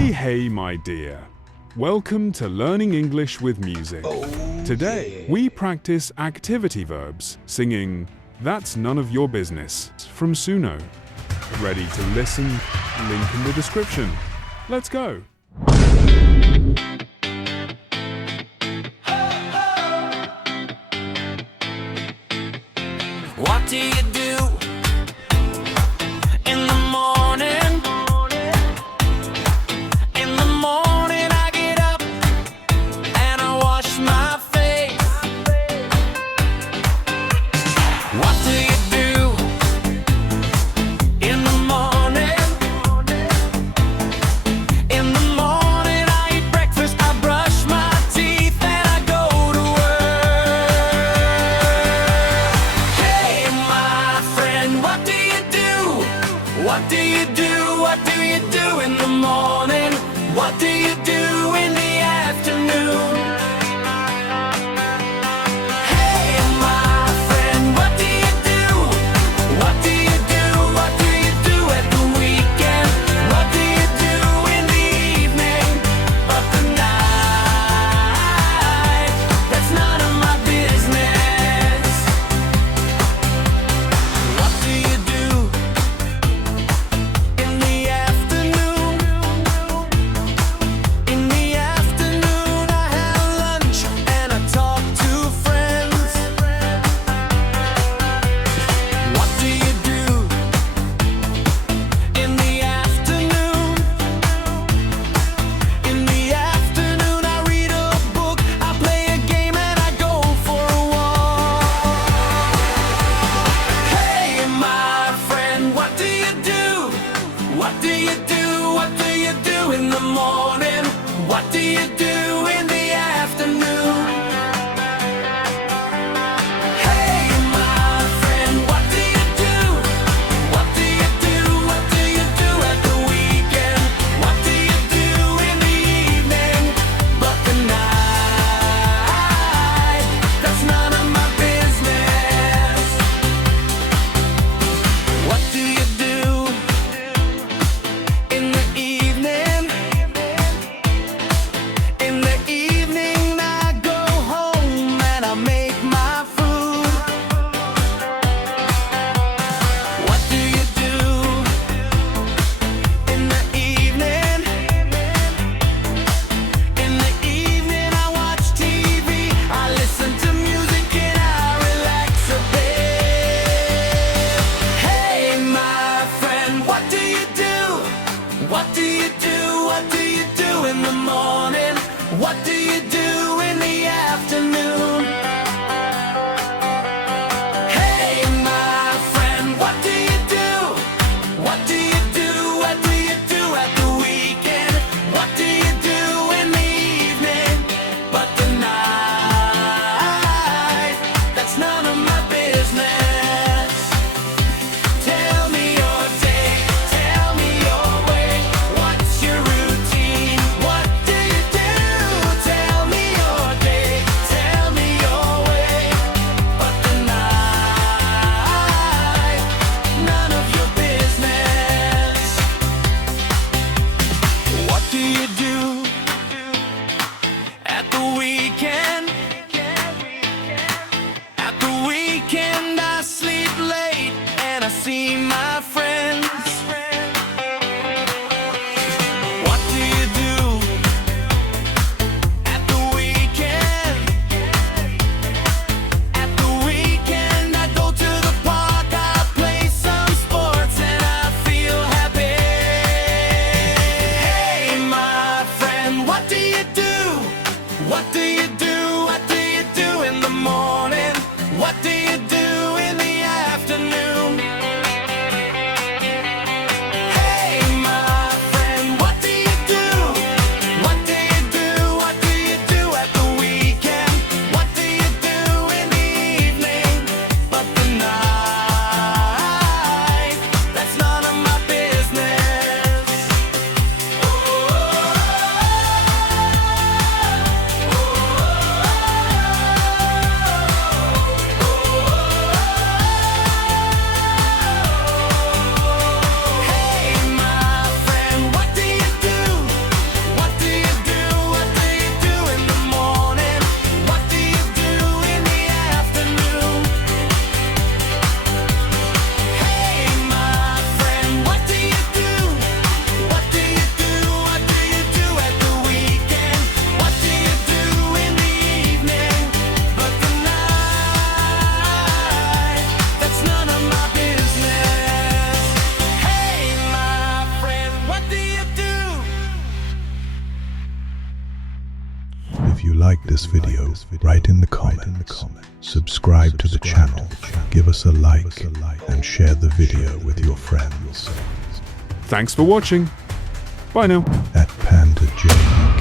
Hey, my dear. Welcome to Learning English with Music. Today, we practice activity verbs, singing That's None of Your Business from Suno. Ready to listen? Link in the description. Let's go. What do you do in the morning? In the morning I get up and I wash my face. What do you do in the morning? In the morning I eat breakfast, I brush my teeth and I go to work. Hey my friend, what do you do? What do you do? What do you do in the morning? What do you do in the afternoon? Hey my friend, what do you do? What do you do? What do you do at the weekend? What do you do in the evening of the night? That's none of my business. What do you do in the afternoon? this video, write in the comments. Subscribe to the channel, give us a like, and share the video with your friends. Thanks for watching. Bye now. At Panda J UK.